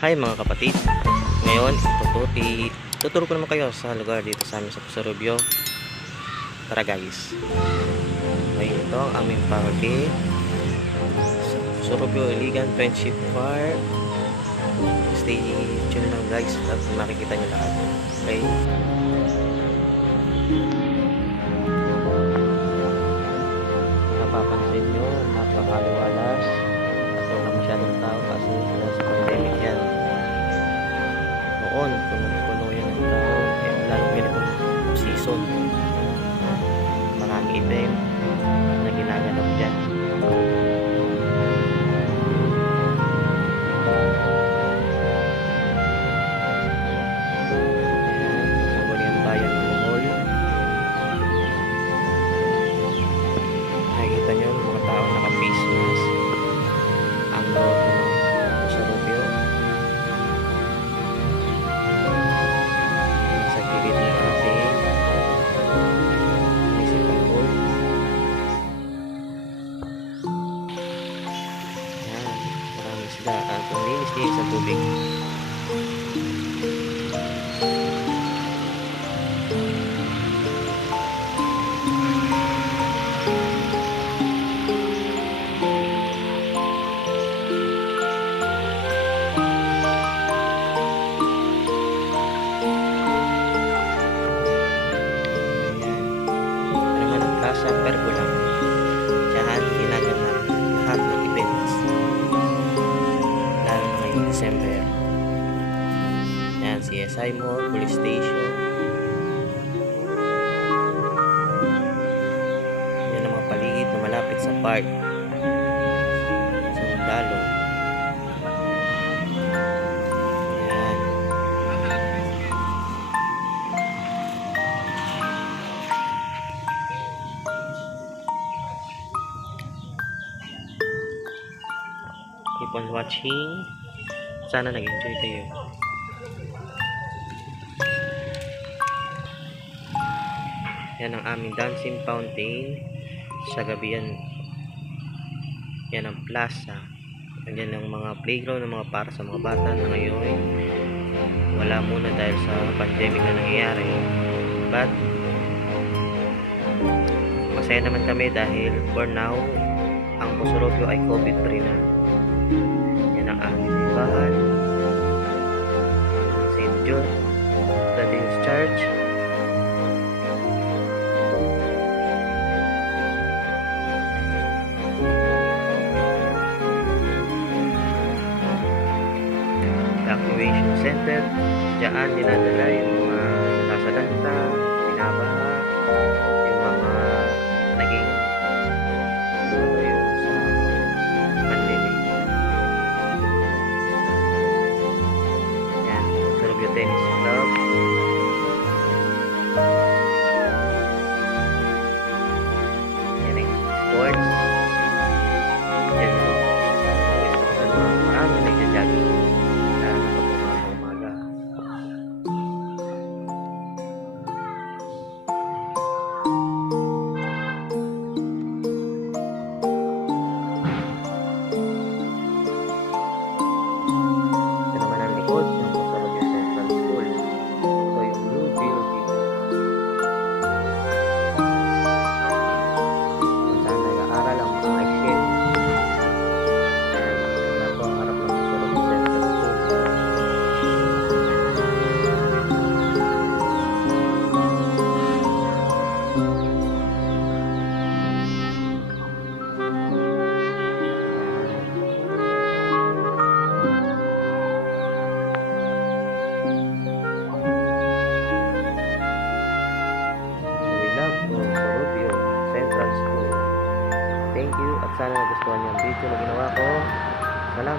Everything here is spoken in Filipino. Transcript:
Hi mga kapatid. Ngayon, tututi, tuturo ko naman kayo sa lugar dito sa amin sa Pusurubyo. Tara guys. Okay, ito ang aming party. Sa Pusurubyo, Iligan, Friendship Park. Stay tuned lang guys at makikita nyo lahat. Okay. Napapansin nyo, napakaliwalas at wala masyadong tao kasi on. Ang tubig. December. Yan, CSI Mall, Police Station. Yan ang mga paligid na malapit sa park. Sa Sundalo. Yan. Keep on watching. Sana nag-enjoy kayo. Yan ang aming dancing fountain sa gabi yan. Yan ang plaza. Yan ang mga playground ng mga para sa mga bata na ngayon wala muna dahil sa pandemic na nangyayari. But masaya naman kami dahil for now ang Pusurobyo ay COVID-free na. Yan ang aming simbahan. St. John, Latin's Church. Evacuation Center. Diyan dinadala yung mga nasadanta, Things.